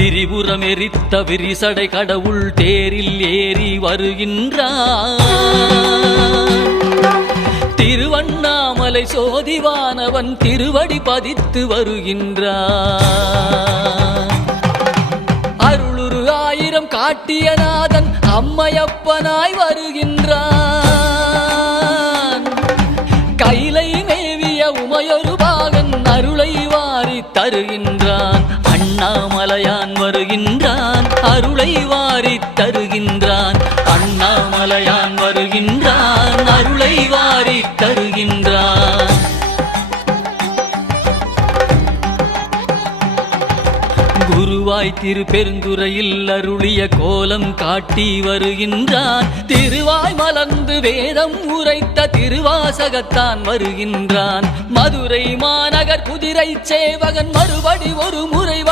திரிபுரம் எரித்த விரிசடை கடவுள் தேரில் ஏறி வருகின்றான். திருவண்ணாமலை சோதிவானவன் திருவடி பதித்து வருகின்றான். அருளுரு ஆயிரம் காட்டிய நாதன் அம்மையப்பனாய் வருகின்றான். கைலை மேவிய உமையொரு பாகன் அருளை வாரி தருகின்றான். அண்ணாமலையான் வருகின்றான், அருளை வாரி தருகின்றான். அண்ணாமலையான் வருகின்றான், அருளை வாரி தருகின்றான். குருவாய் திருப்பெருந்துறையில் அருளிய கோலம் காட்டி வருகின்றான். திருவாய் மலர்ந்து வேதம் உரைத்த திருவாசகத்தான் வருகின்றான். மதுரை மாநகர் குதிரை சேவகன் மறுபடி ஒரு முறை